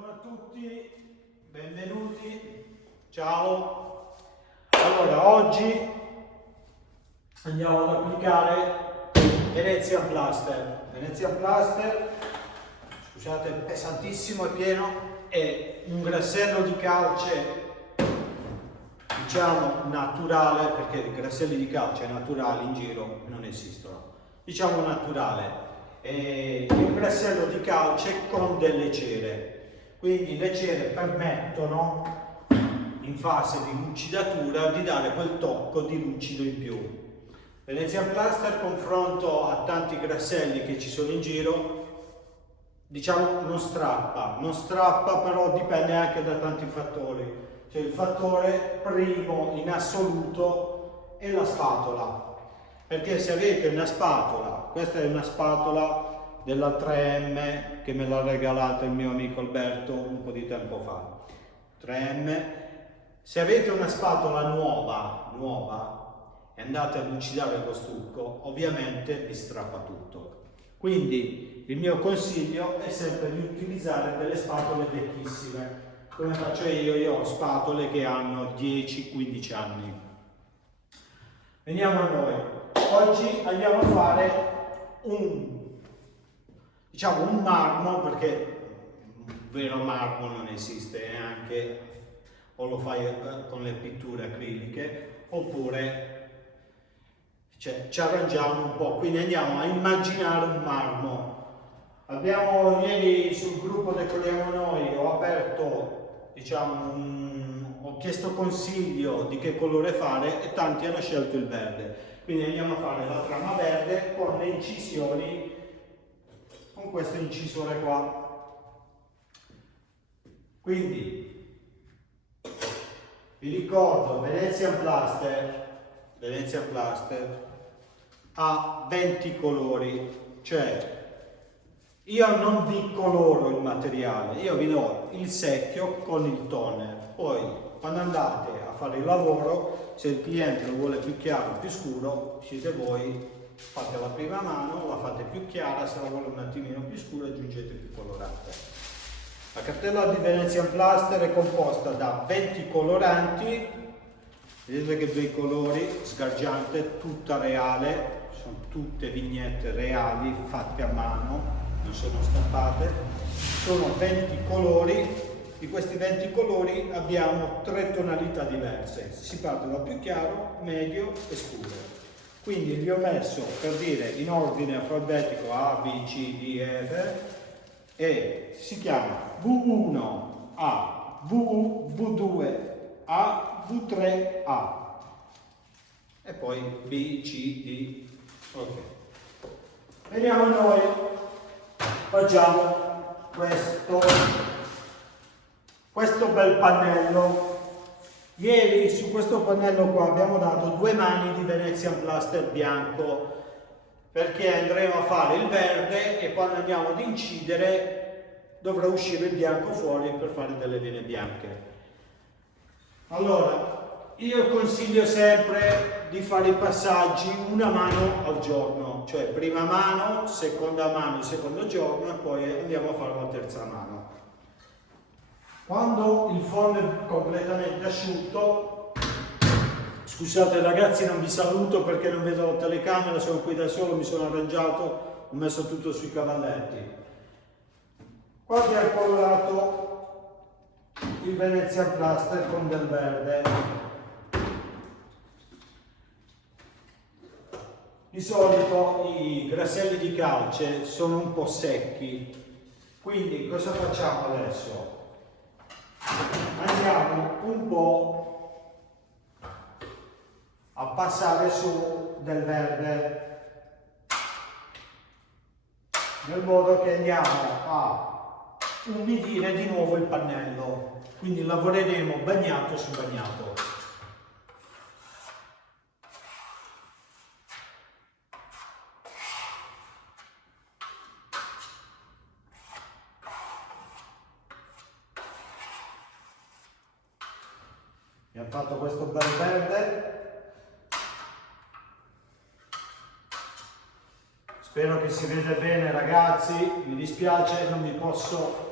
Buongiorno a tutti, benvenuti, ciao. Allora, oggi andiamo ad applicare Venetian Plaster. Venetian Plaster, scusate, è pesantissimo, è pieno, è un grassello di calce, diciamo naturale, perché i grasselli di calce naturali in giro non esistono, diciamo naturale. È un grassello di calce con delle cere, quindi le cere permettono in fase di lucidatura di dare quel tocco di lucido in più. Venetian Plaster, confronto a tanti grasselli che ci sono in giro, diciamo non strappa, però dipende anche da tanti fattori. Cioè il fattore primo in assoluto è la spatola, perché se avete una spatola, questa è una spatola della 3M che me l'ha regalata il mio amico Alberto un po' di tempo fa, 3M, se avete una spatola nuova e andate a lucidare lo stucco, ovviamente vi strappa tutto. Quindi il mio consiglio è sempre di utilizzare delle spatole vecchissime, come faccio io ho spatole che hanno 10-15 anni. Veniamo a noi. Oggi andiamo a fare un marmo, perché un vero marmo non esiste neanche, o lo fai con le pitture acriliche, oppure ci arrangiamo un po', quindi andiamo a immaginare un marmo. Abbiamo ieri sul gruppo Decoriamo Noi, ho aperto, ho chiesto consiglio di che colore fare e tanti hanno scelto il verde. Quindi andiamo a fare la trama verde con le incisioni, con questo incisore qua. Quindi vi ricordo, Venetian Plaster ha 20 colori, cioè io non vi coloro il materiale, io vi do il secchio con il toner, poi quando andate a fare il lavoro, se il cliente lo vuole più chiaro o più scuro, siete voi, fate la prima mano, la fate più chiara, se la vuole un attimino più scura aggiungete più colorante. La cartella di Venetian Plaster è composta da 20 coloranti, vedete che bei colori, sgargiante, tutta reale, sono tutte vignette reali fatte a mano, non sono stampate, sono 20 colori. Di questi 20 colori abbiamo 3 tonalità diverse, si parte da più chiaro, medio e scuro. Quindi vi ho messo, per dire, in ordine alfabetico A, B, C, D, E, F, e si chiama V1 A, V2 A, V3 A e poi B, C, D. Ok. Veniamo a noi, facciamo questo bel pannello. Ieri su questo pannello qua abbiamo dato 2 mani di Venetian Plaster bianco, perché andremo a fare il verde e quando andiamo ad incidere dovrà uscire il bianco fuori per fare delle vene bianche. Allora, io consiglio sempre di fare i passaggi una mano al giorno, cioè prima mano, secondo giorno e poi andiamo a fare la terza mano. Quando il fondo è completamente asciutto, scusate ragazzi, non vi saluto perché non vedo la telecamera, sono qui da solo, mi sono arrangiato, ho messo tutto sui cavalletti. Qua abbiamo colorato il Venetian Plaster con del verde. Di solito i grasselli di calce sono un po' secchi, quindi cosa facciamo adesso? Andiamo un po' a passare su del verde, nel modo che andiamo a umidire di nuovo il pannello, quindi lavoreremo bagnato su bagnato. Abbiamo fatto questo bel verde, spero che si veda bene ragazzi, mi dispiace non vi posso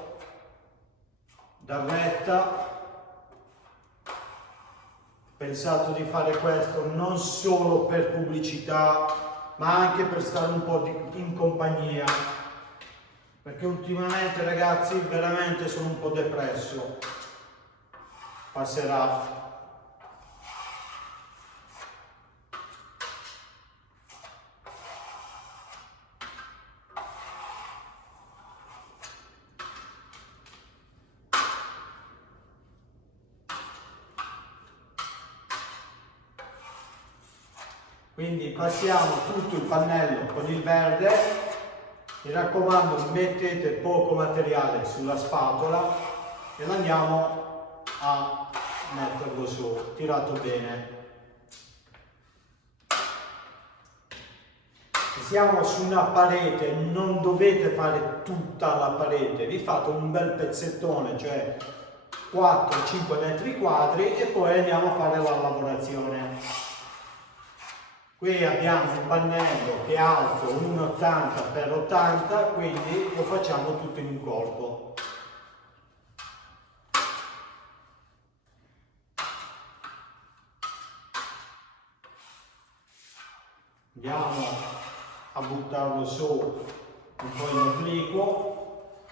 dar retta. Pensato di fare questo non solo per pubblicità, ma anche per stare un po' in compagnia, perché ultimamente, ragazzi, veramente sono un po' depresso. Passerà. Quindi passiamo tutto il pannello con il verde. Mi raccomando, mettete poco materiale sulla spatola e lo andiamo a metterlo su, tirato bene. Se siamo su una parete non dovete fare tutta la parete, vi fate un bel pezzettone, cioè 4-5 metri quadri, e poi andiamo a fare la lavorazione. Qui abbiamo un pannello che è alto 1,80 x 80, quindi lo facciamo tutto in un colpo. Andiamo a buttarlo su un po' in obliquo,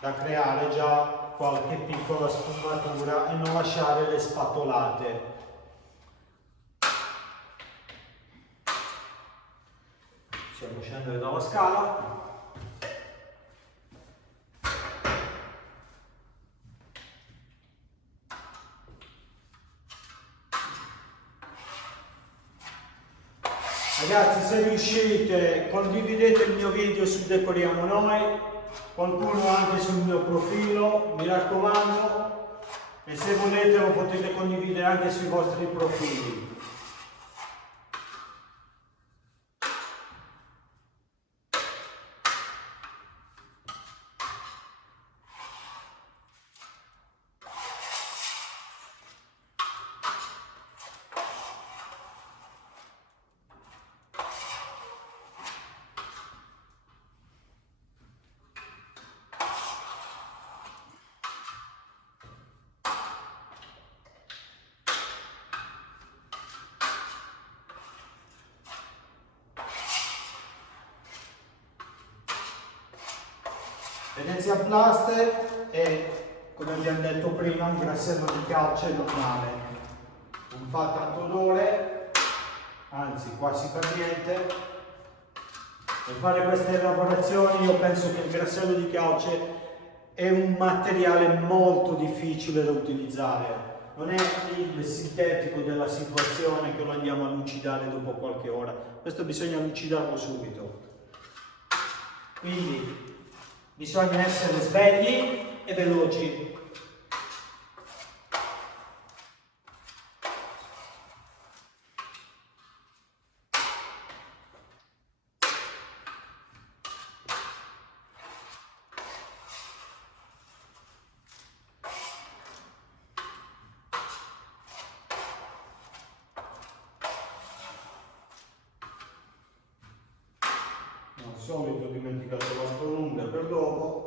da creare già qualche piccola sfumatura e non lasciare le spatolate. Possiamo scendere dalla scala. Ragazzi, se riuscite, condividete il mio video su Decoriamo Noi, qualcuno anche sul mio profilo, mi raccomando, e se volete lo potete condividere anche sui vostri profili. Venezia Plaster è, come abbiamo detto prima, un grassello di calce normale, non fa tanto odore, anzi quasi per niente. Per fare queste lavorazioni io penso che il grassello di calce è un materiale molto difficile da utilizzare, non è il sintetico della situazione che lo andiamo a lucidare dopo qualche ora, questo bisogna lucidarlo subito. Quindi bisogna essere svegli e veloci. Al solito ho dimenticato l'altro lunga per dopo.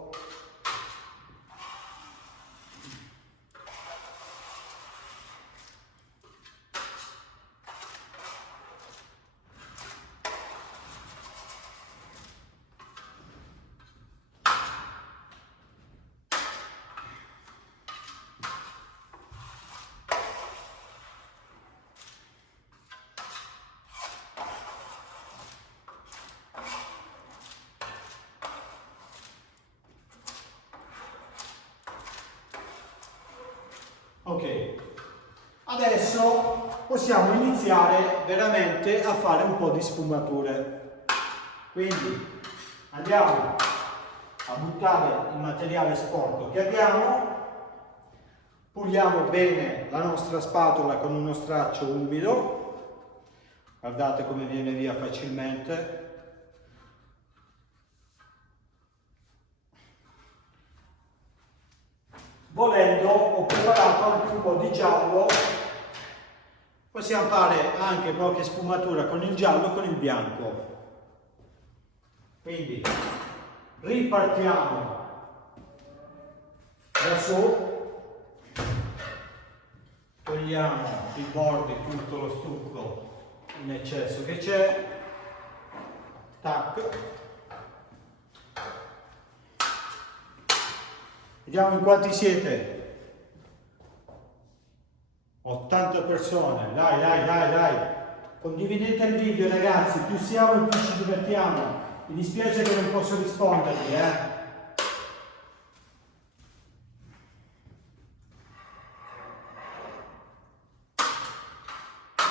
Ok, adesso possiamo iniziare veramente a fare un po' di sfumature. Quindi andiamo a buttare il materiale sporco che abbiamo, puliamo bene la nostra spatola con uno straccio umido, guardate come viene via facilmente. Volendo ho preparato anche un po' di giallo, possiamo fare anche qualche sfumatura con il giallo e con il bianco. Quindi ripartiamo da su, togliamo i bordi, tutto lo stucco in eccesso che c'è, tac, vediamo in quanti siete. 80 persone, dai, condividete il video ragazzi, più siamo e più ci divertiamo. Mi dispiace che non posso rispondervi,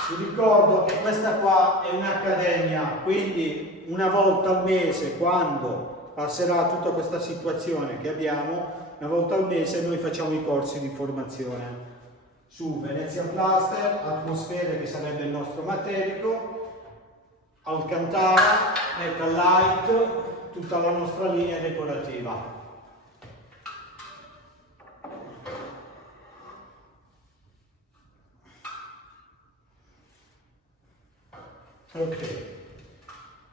Vi ricordo che questa qua è un'accademia, quindi una volta al mese, quando passerà tutta questa situazione che abbiamo, una volta al mese noi facciamo i corsi di formazione su Venetian Plaster, Atmosfere che sarebbe il nostro materico, Alcantara, Metal Light, tutta la nostra linea decorativa. Ok,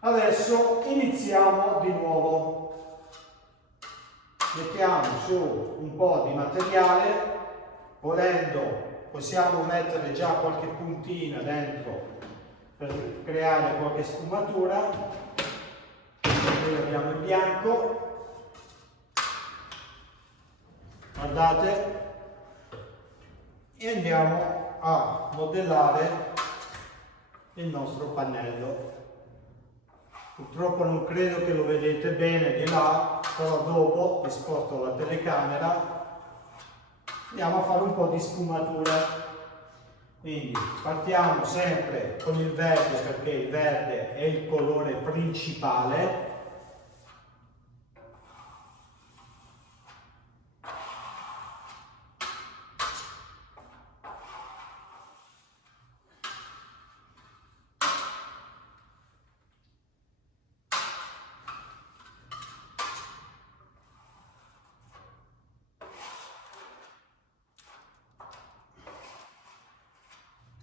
adesso iniziamo di nuovo. Mettiamo su un po' di materiale, volendo possiamo mettere già qualche puntina dentro per creare qualche sfumatura. Qui abbiamo il bianco, guardate, e andiamo a modellare il nostro pannello. Purtroppo non credo che lo vedete bene di là, però dopo vi sposto la telecamera. Andiamo a fare un po' di sfumatura. Quindi partiamo sempre con il verde, perché il verde è il colore principale.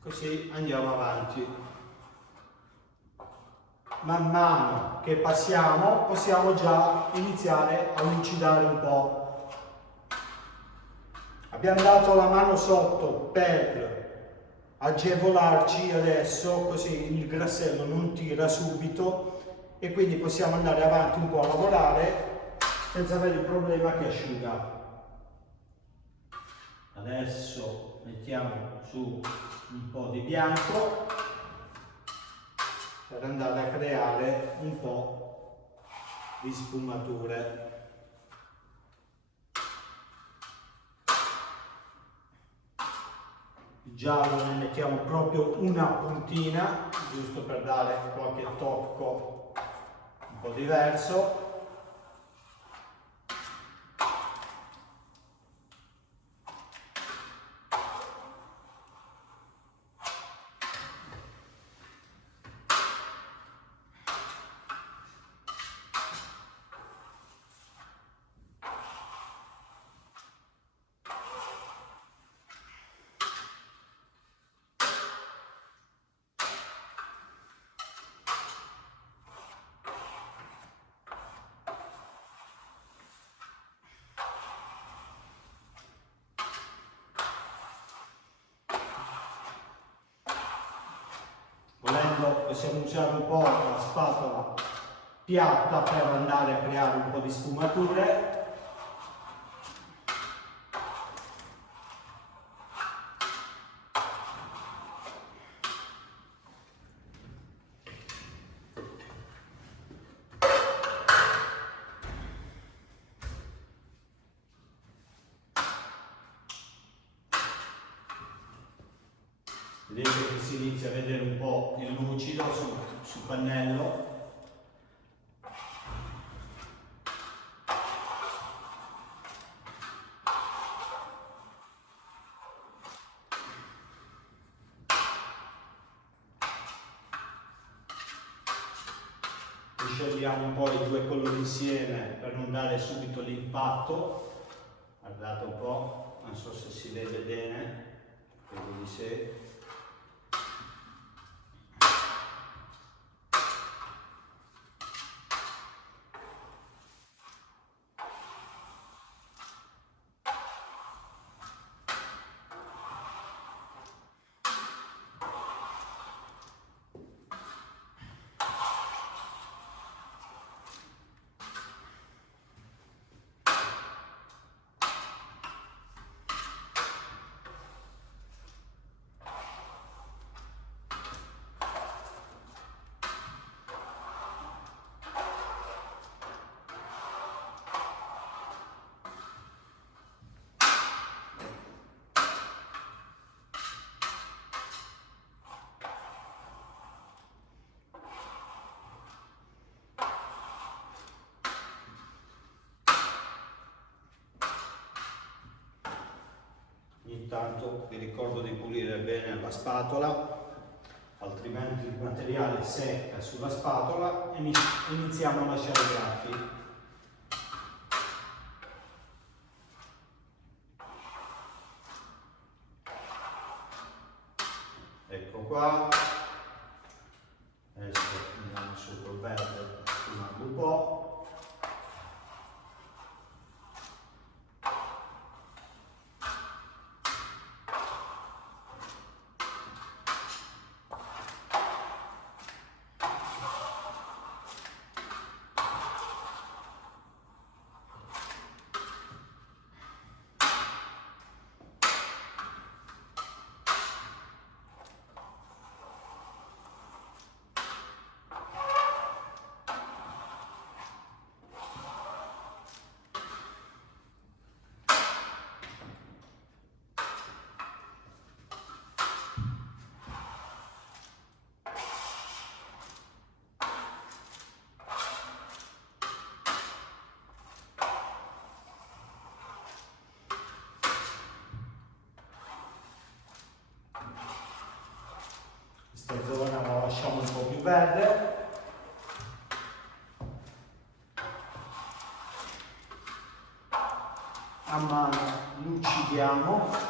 Così andiamo avanti. Man mano che passiamo possiamo già iniziare a lucidare un po'. Abbiamo dato la mano sotto per agevolarci adesso, così il grassello non tira subito e quindi possiamo andare avanti un po' a lavorare senza avere il problema che asciuga. Adesso mettiamo su un po' di bianco per andare a creare un po' di sfumature. Il giallo ne mettiamo proprio una puntina, giusto per dare qualche tocco un po' diverso. Volendo possiamo usare un po' la spatola piatta per andare a creare un po' di sfumature. Vedete che si inizia a vedere un po' il lucido sul pannello. Sciogliamo un po' i due colori insieme per non dare subito l'impatto. Guardate un po', non so se si vede bene, credo di sì. intanto vi ricordo di pulire bene la spatola, altrimenti il materiale secca sulla spatola e iniziamo a lasciare i graffi. Ecco qua, adesso andiamo su col verde, fumando un po'. Questa zona la lasciamo un po' più verde. A mano lucidiamo.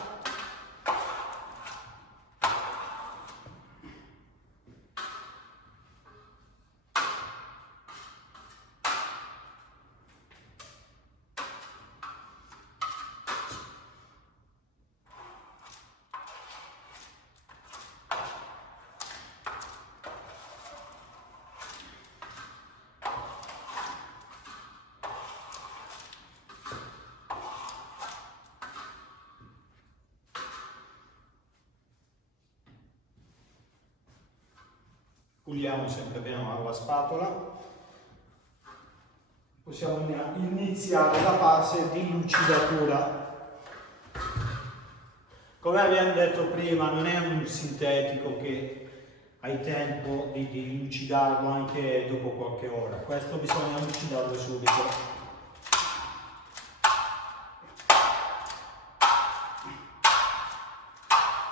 Puliamo sempre bene la spatola. Possiamo iniziare la fase di lucidatura. Come abbiamo detto prima, non è un sintetico che hai tempo di lucidarlo anche dopo qualche ora. Questo bisogna lucidarlo subito.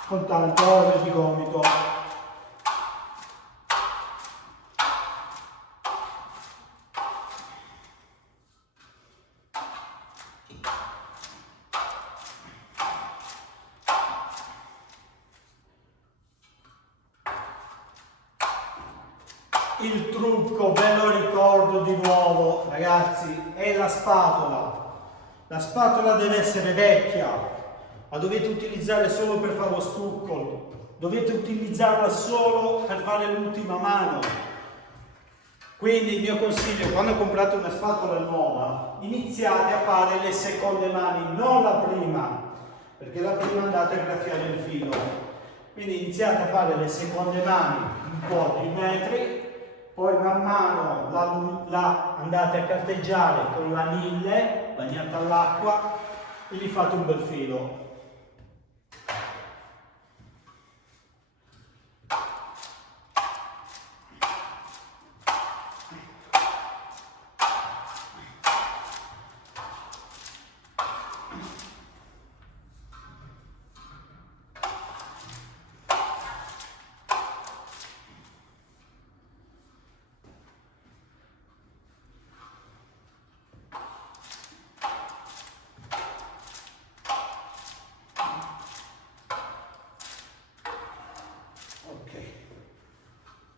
Con tanto olio di gomito. Il trucco, ve lo ricordo di nuovo ragazzi, è la spatola. La spatola deve essere vecchia, la dovete utilizzare solo per fare lo stucco, dovete utilizzarla solo per fare l'ultima mano. Quindi il mio consiglio, quando comprate una spatola nuova, iniziate a fare le seconde mani, non la prima, perché la prima andate a graffiare il filo. Quindi iniziate a fare le seconde mani un po' di metri, poi man mano la andate a carteggiare con la mille bagnata all'acqua e gli fate un bel filo.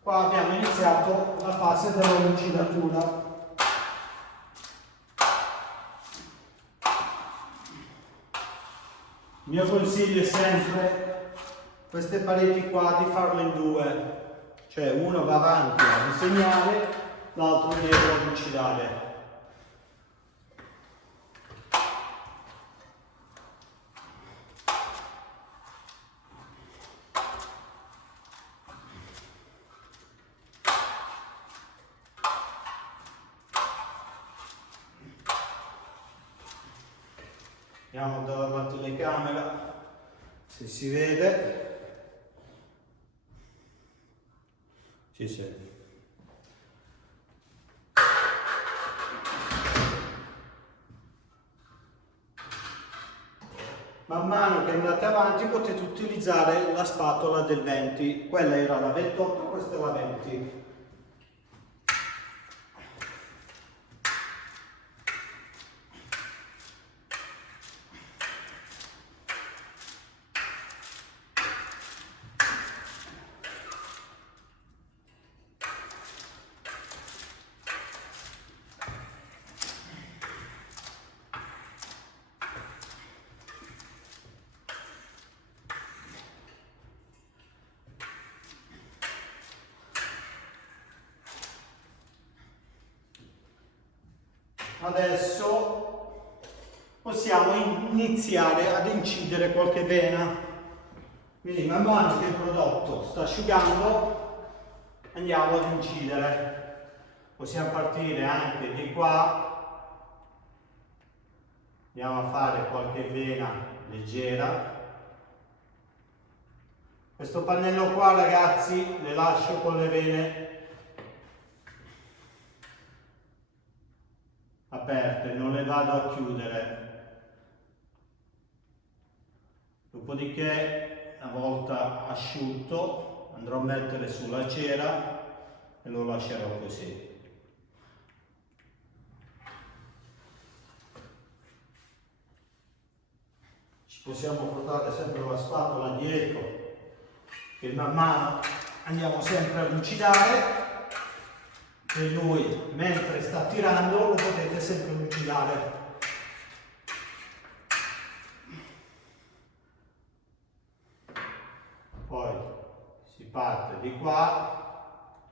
Qua abbiamo iniziato la fase della lucidatura. Il mio consiglio è sempre queste pareti qua di farle in due, cioè uno va avanti a disegnare, l'altro dietro a lucidare. Andiamo dalla telecamera, se si vede. Ci sei. man mano che andate avanti potete utilizzare la spatola del 20, quella era la 28, questa è la 20. Adesso possiamo iniziare ad incidere qualche vena, quindi man mano che il prodotto sta asciugando andiamo ad incidere. Possiamo partire anche di qua, andiamo a fare qualche vena leggera. Questo pannello qua, ragazzi, le lascio con le vene aperte, non le vado a chiudere. Dopodiché, una volta asciutto, andrò a mettere sulla cera e lo lascerò così. Ci possiamo portare sempre la spatola dietro, che man mano andiamo sempre a lucidare. E lui, mentre sta tirando, lo potete sempre lucidare. Poi si parte di qua,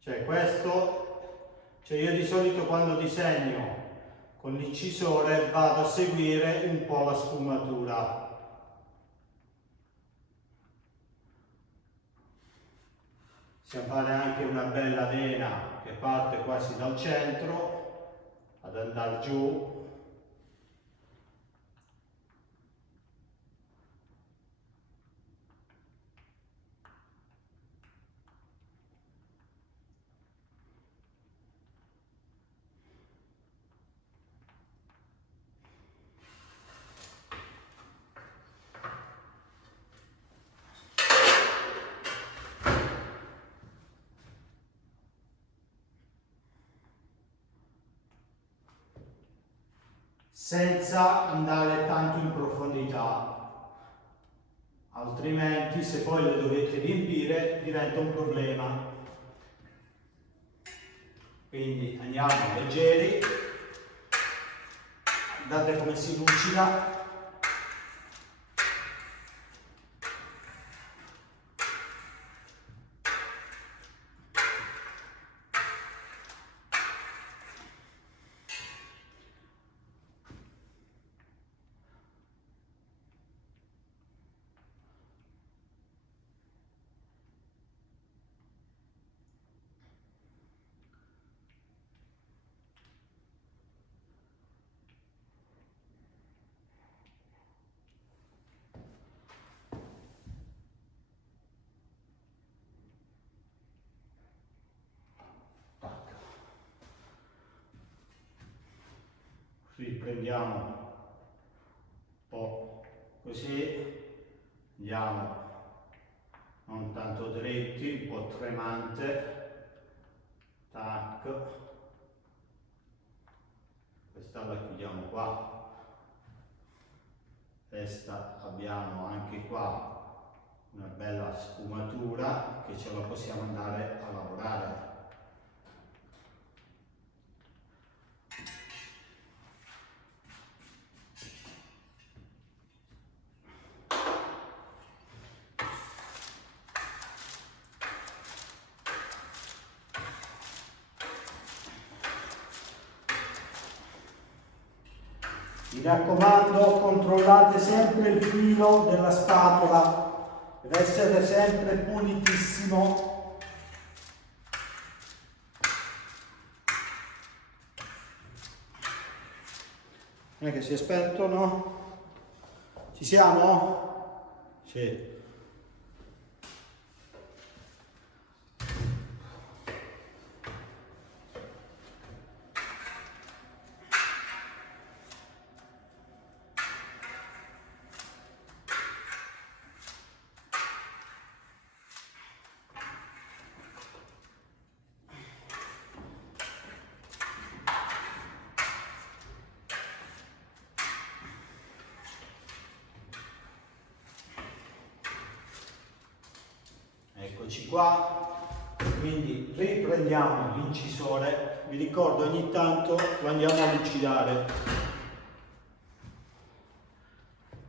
cioè questo, cioè io di solito quando disegno con l'incisore vado a seguire un po' la sfumatura. Possiamo fare anche una bella vena che parte quasi dal centro ad andare giù. Senza andare tanto in profondità, altrimenti se poi le dovete riempire diventa un problema. Quindi andiamo leggeri, guardate come si lucida. Riprendiamo un po' così, andiamo non tanto dritti, un po' tremante, tac, questa la chiudiamo qua, questa abbiamo anche qua una bella sfumatura che ce la possiamo andare a lavorare. Mi raccomando, controllate sempre il filo della spatola, deve essere sempre pulitissimo. Non è che si è spento, no? Ci siamo? Sì. Eccoci qua, quindi riprendiamo l'incisore, vi ricordo ogni tanto lo andiamo a lucidare,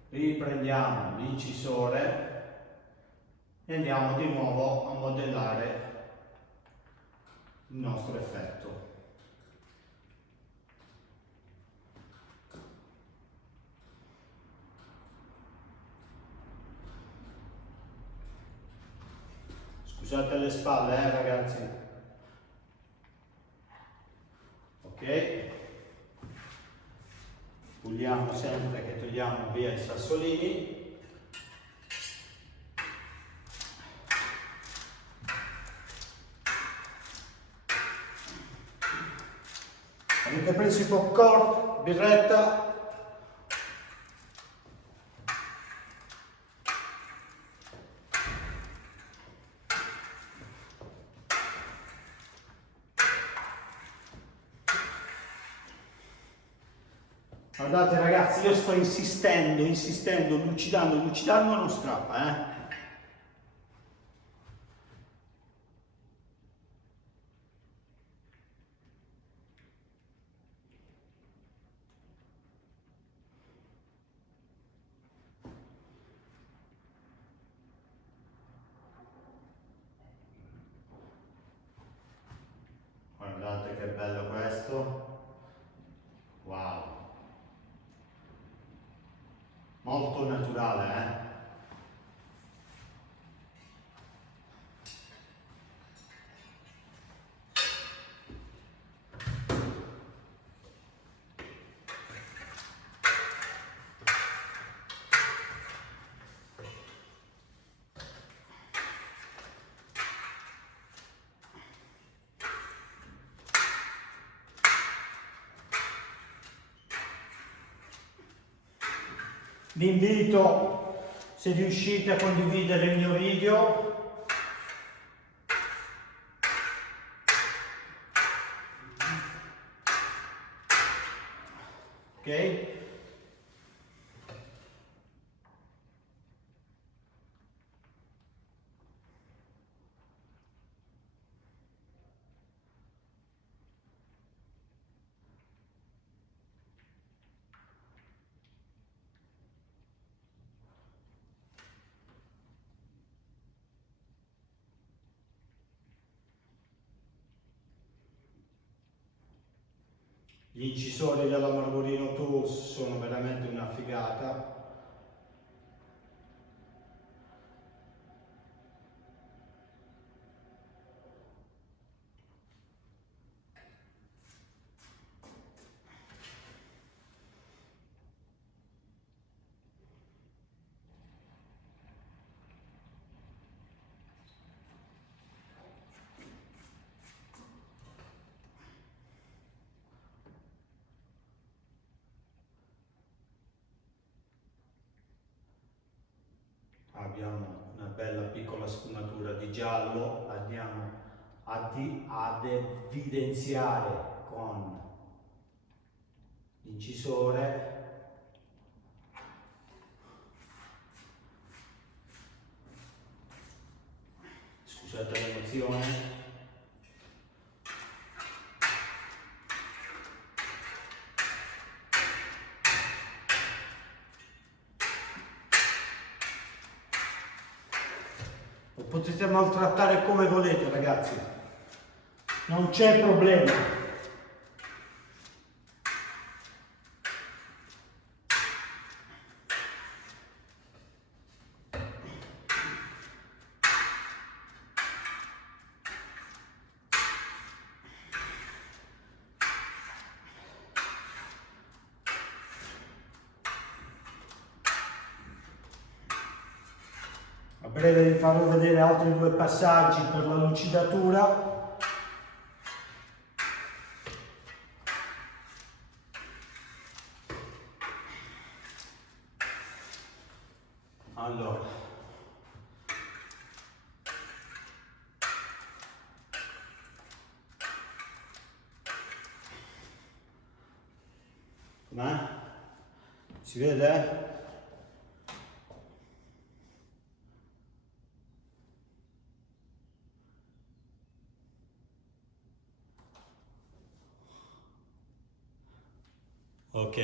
riprendiamo l'incisore e andiamo di nuovo a modellare il nostro effetto. Scusate le spalle, ragazzi. Ok? Puliamo sempre che togliamo via i sassolini. Avete preso i popcorn, birretta? Guardate ragazzi, io sto insistendo, lucidando, non strappa, Guardate che bello questo. Wow. Molto naturale, Vi invito, se riuscite, a condividere il mio video. Ok? Gli incisori della Marmorino Tools sono veramente una figata. Abbiamo una bella piccola sfumatura di giallo, andiamo ad evidenziare con l'incisore. Scusate l'emozione. Lo potete maltrattare come volete, ragazzi, non c'è problema. A breve vi farò vedere altri due passaggi per la lucidatura. Allora, com'è? Si vede? Ok.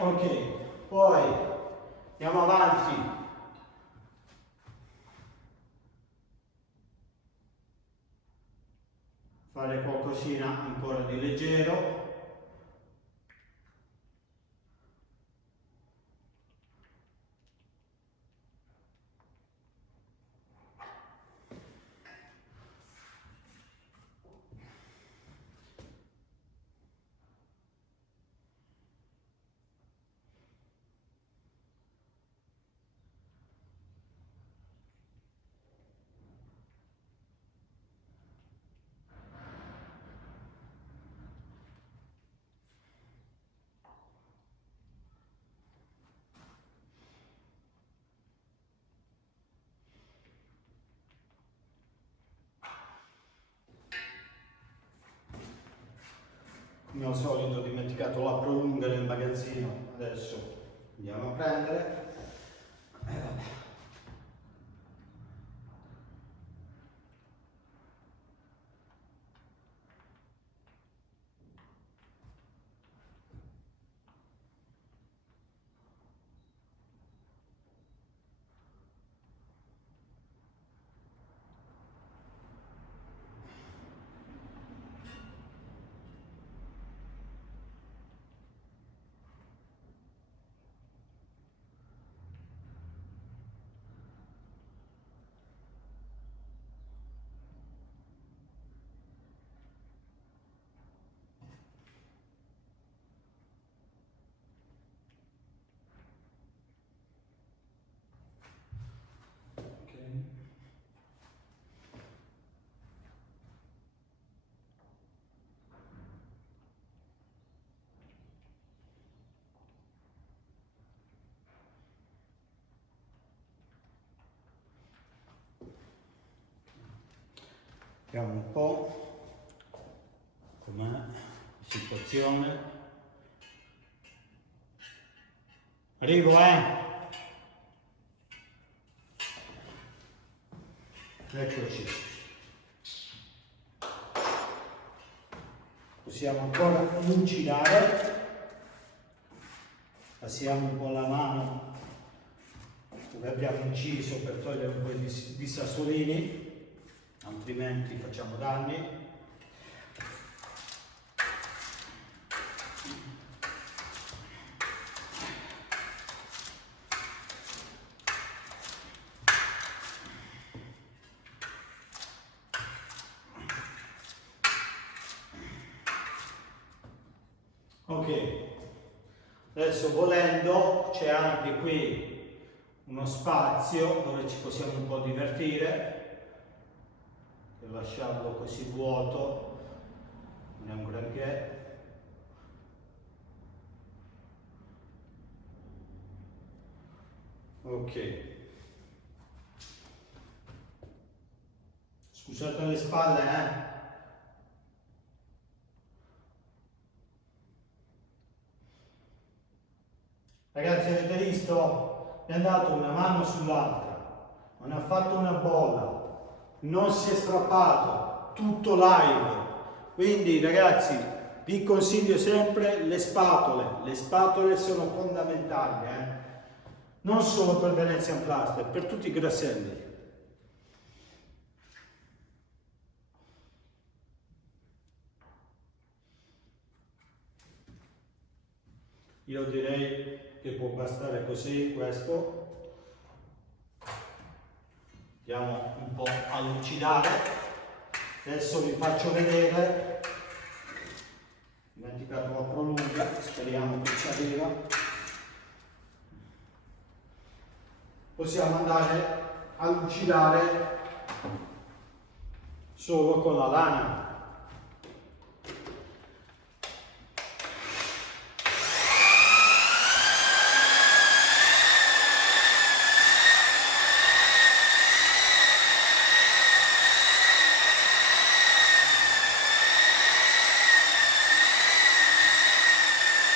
Ok, poi andiamo avanti. Fare qualcosina ancora di leggero. Come al solito ho dimenticato la prolunga nel magazzino, adesso andiamo a prendere. Vediamo un po' com'è la situazione. Arrivo, Eccoci. Possiamo ancora lucidare. Passiamo un po' la mano dove abbiamo inciso per togliere un po' di sassolini, altrimenti facciamo danni. Ok, adesso volendo c'è anche qui uno spazio dove ci possiamo un po' divertire. Per lasciarlo così vuoto non è un granché. Ok, scusate le spalle, Ragazzi, avete visto? Mi ha dato una mano sull'altra, non ha fatto una bolla, non si è strappato, tutto live. Quindi ragazzi, vi consiglio sempre le spatole sono fondamentali, non solo per Venezian Plaster, per tutti i grasselli. Io direi che può bastare così questo. Andiamo un po' a lucidare. Adesso vi faccio vedere. Ho dimenticato la prolunga, speriamo che ci arriva. Possiamo andare a lucidare solo con la lana.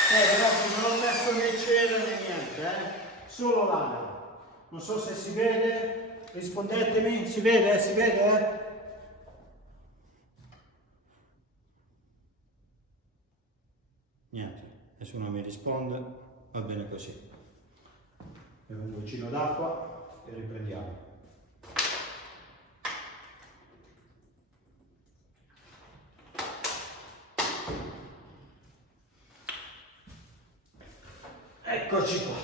Ragazzi, non ho messo né cera né niente, solo lana. Non so se si vede, rispondetemi, si vede? Si vede? Niente, nessuno mi risponde, va bene così. Bevo un goccino d'acqua e riprendiamo. Eccoci qua.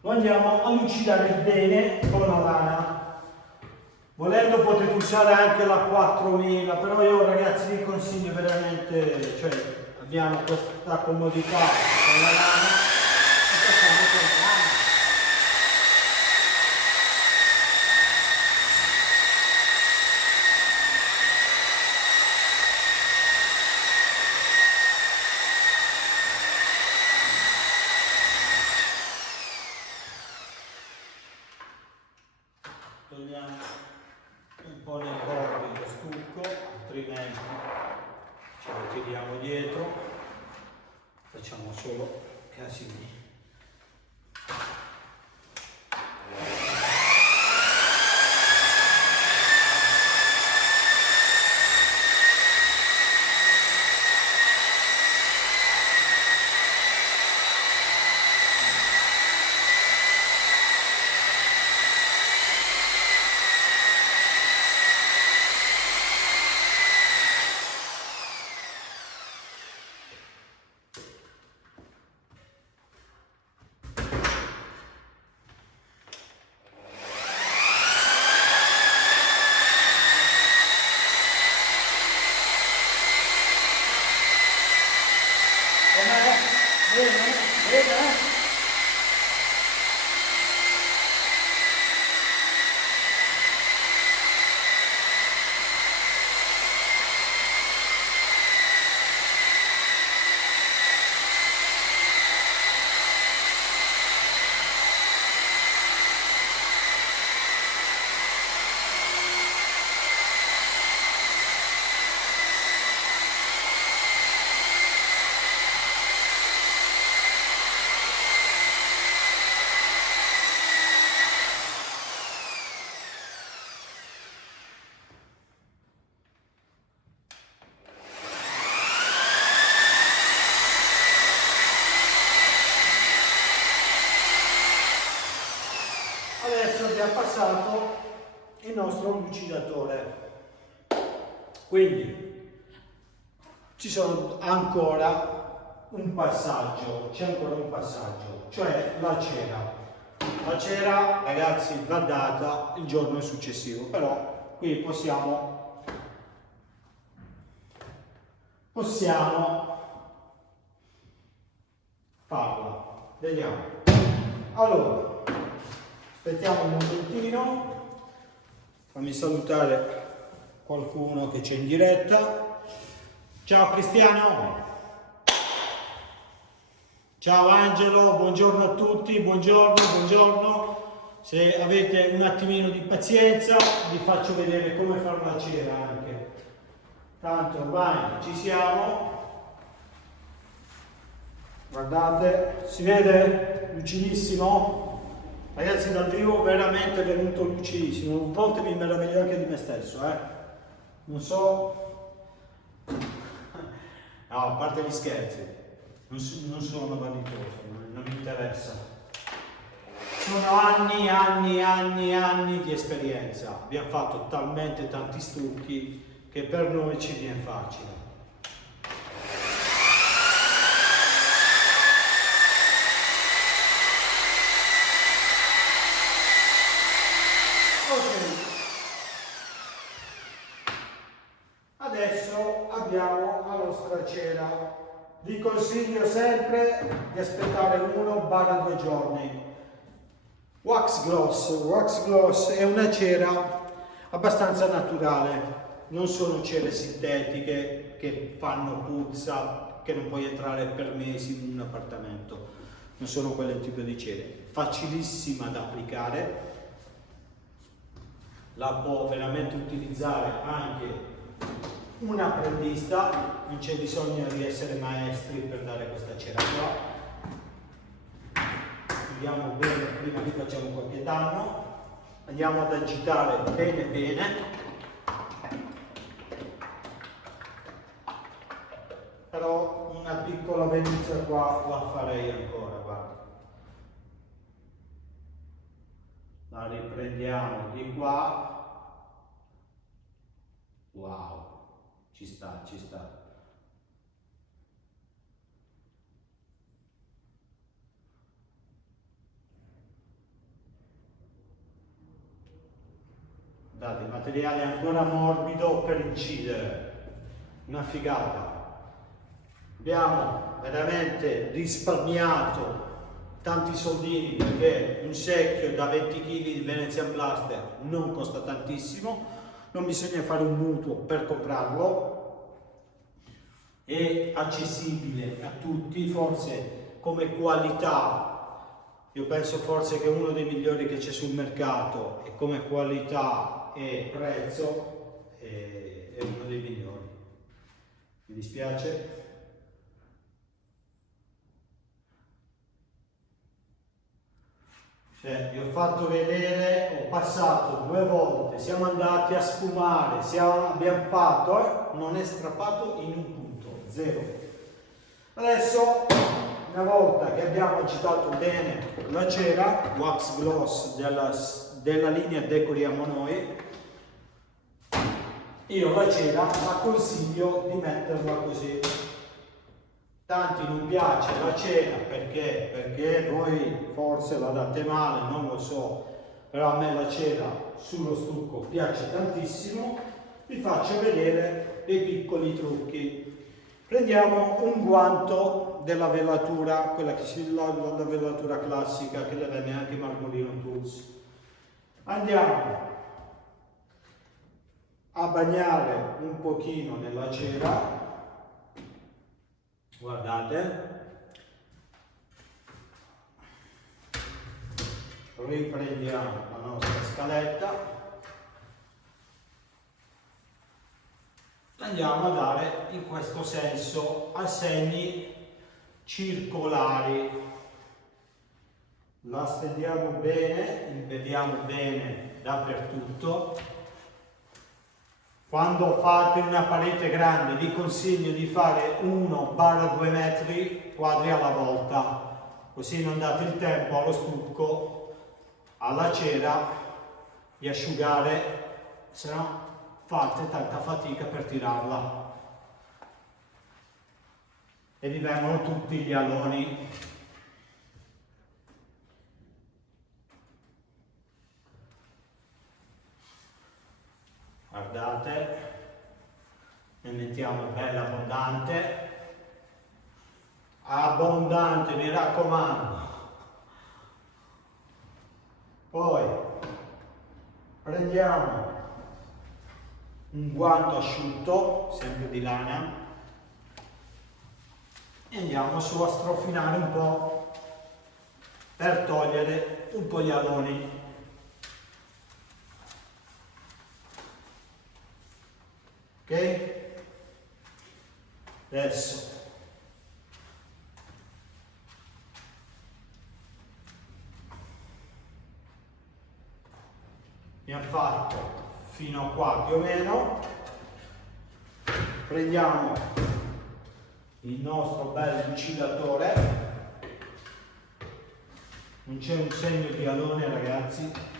Lo andiamo a lucidare bene con la lana. Volendo potete usare anche la 4000, però io ragazzi vi consiglio veramente, cioè abbiamo questa comodità con la lana e facciamo con la lana. Togliamo un po' nei bordi lo stucco, altrimenti ce lo tiriamo dietro, facciamo solo casini. Adesso abbiamo passato il nostro lucidatore, quindi ci sono ancora un passaggio, c'è ancora un passaggio, cioè la cera. La cera, ragazzi, va data il giorno successivo, però qui possiamo farla. Vediamo. Allora, aspettiamo un momentino, fammi salutare qualcuno che c'è in diretta. Ciao Cristiano, ciao Angelo, buongiorno a tutti, buongiorno. Se avete un attimino di pazienza vi faccio vedere come fare la cera anche. Tanto ormai ci siamo. Guardate, si vede? Lucidissimo. Ragazzi, dal vivo veramente è venuto lucidissimo. A volte mi meraviglio anche di me stesso, Non so. No, a parte gli scherzi, non sono vanitoso, non mi interessa. Sono anni di esperienza. Abbiamo fatto talmente tanti trucchi che per noi ci viene facile. Adesso abbiamo la nostra cera. Vi consiglio sempre di aspettare 1-2 giorni. Wax gloss è una cera abbastanza naturale. Non sono cere sintetiche che fanno puzza, che non puoi entrare per mesi in un appartamento. Non sono quel tipo di cere. Facilissima da applicare, la può veramente utilizzare anche un apprendista, non c'è bisogno di essere maestri per dare questa cera qua. Vediamo bene prima che facciamo qualche danno, andiamo ad agitare bene bene. Però una piccola venuzza qua la farei ancora, guarda. La riprendiamo di qua. Wow, ci sta, ci sta. Guardate, il materiale è ancora morbido per incidere. Una figata. Abbiamo veramente risparmiato tanti soldini perché un secchio da 20 kg di Venezian Plaster non costa tantissimo, non bisogna fare un mutuo per comprarlo, è accessibile a tutti, forse come qualità io penso forse che è uno dei migliori che c'è sul mercato, e come qualità e prezzo è uno dei migliori. Mi dispiace. Cioè, vi ho fatto vedere, ho passato 2 volte, siamo andati a sfumare, abbiamo fatto, non è strappato in un punto, 0. Adesso, una volta che abbiamo agitato bene la cera, wax gloss della linea Decoriamo Noi, io la cera la consiglio di metterla così. Tanti non piace la cera perché voi forse la date male, non lo so, però a me la cera sullo stucco piace tantissimo. Vi faccio vedere dei piccoli trucchi. Prendiamo un guanto della velatura, quella che si la velatura classica che le vende anche Marmolino Tools. Andiamo a bagnare un pochino nella cera. Guardate, riprendiamo la nostra scaletta, andiamo a dare in questo senso a segni circolari, la stendiamo bene, impediamo bene dappertutto. Quando fate una parete grande vi consiglio di fare 1-2 metri quadri alla volta, così non date il tempo allo stucco, alla cera di asciugare, se no fate tanta fatica per tirarla e vi vengono tutti gli aloni. Guardate, ne mettiamo bella abbondante, mi raccomando. Poi prendiamo un guanto asciutto, sempre di lana, e andiamo su a strofinare un po' per togliere un po' gli aloni. Ok? Adesso abbiamo fatto fino a qua più o meno. Prendiamo il nostro bel lucidatore, non c'è un segno di alone, ragazzi.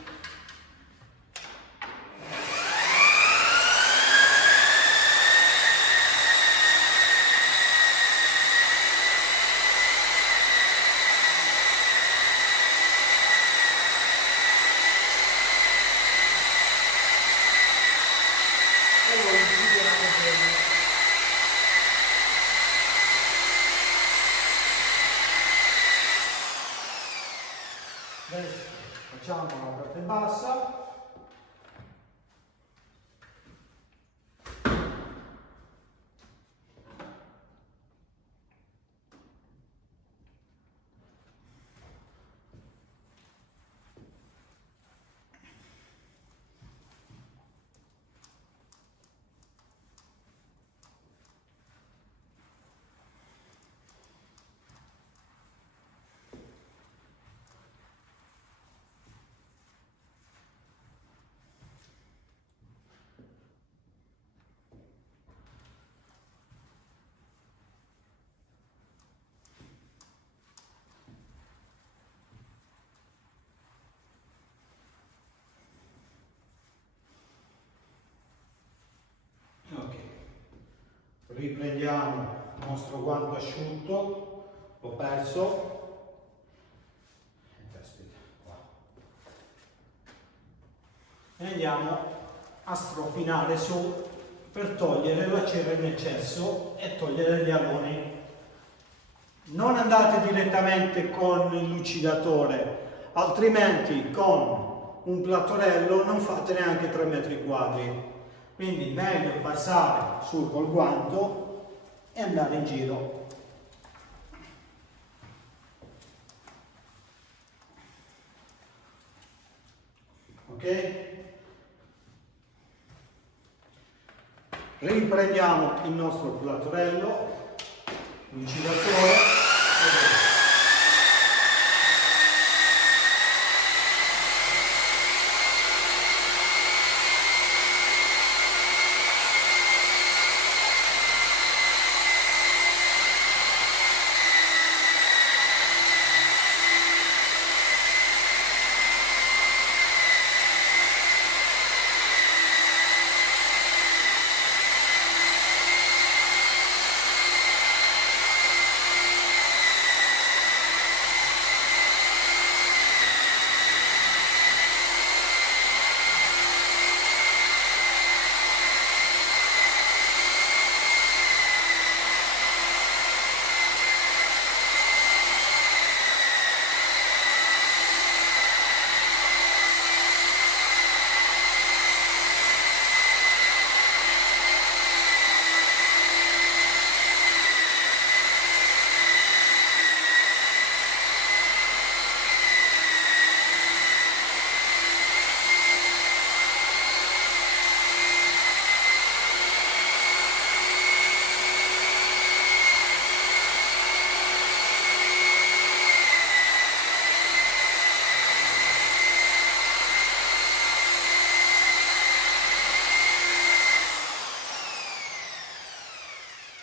Adesso facciamo la parte bassa, riprendiamo il nostro guanto asciutto, l'ho perso. E andiamo a strofinare su per togliere la cera in eccesso e togliere gli aloni. Non andate direttamente con il lucidatore, altrimenti con un plattorello non fate neanche 3 metri quadri. Quindi meglio passare su col guanto e andare in giro. Ok? Riprendiamo il nostro plattorello, lucidatore.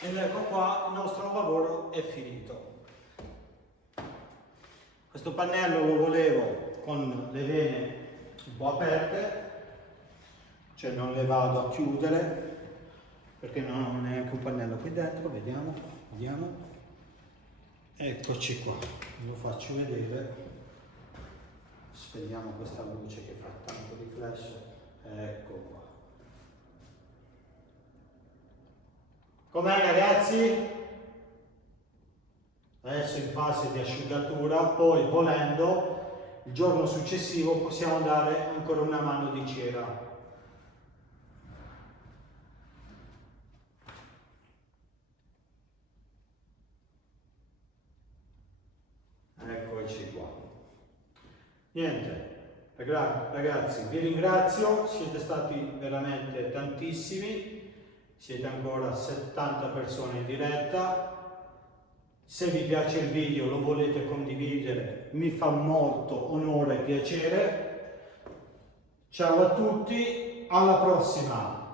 Ed ecco qua, il nostro lavoro è finito. Questo pannello lo volevo con le vene un po' aperte, cioè non le vado a chiudere perché non ho neanche un pannello qui dentro. Vediamo. Eccoci qua, lo faccio vedere. Spegniamo questa luce che fa tanto riflesso. Ecco qua. Com'è ragazzi? Adesso in fase di asciugatura, poi volendo il giorno successivo possiamo dare ancora una mano di cera. Eccoci qua. Niente, ragazzi, vi ringrazio, siete stati veramente tantissimi. Siete ancora 70 persone in diretta. Se vi piace il video, lo volete condividere, mi fa molto onore e piacere. Ciao a tutti, alla prossima!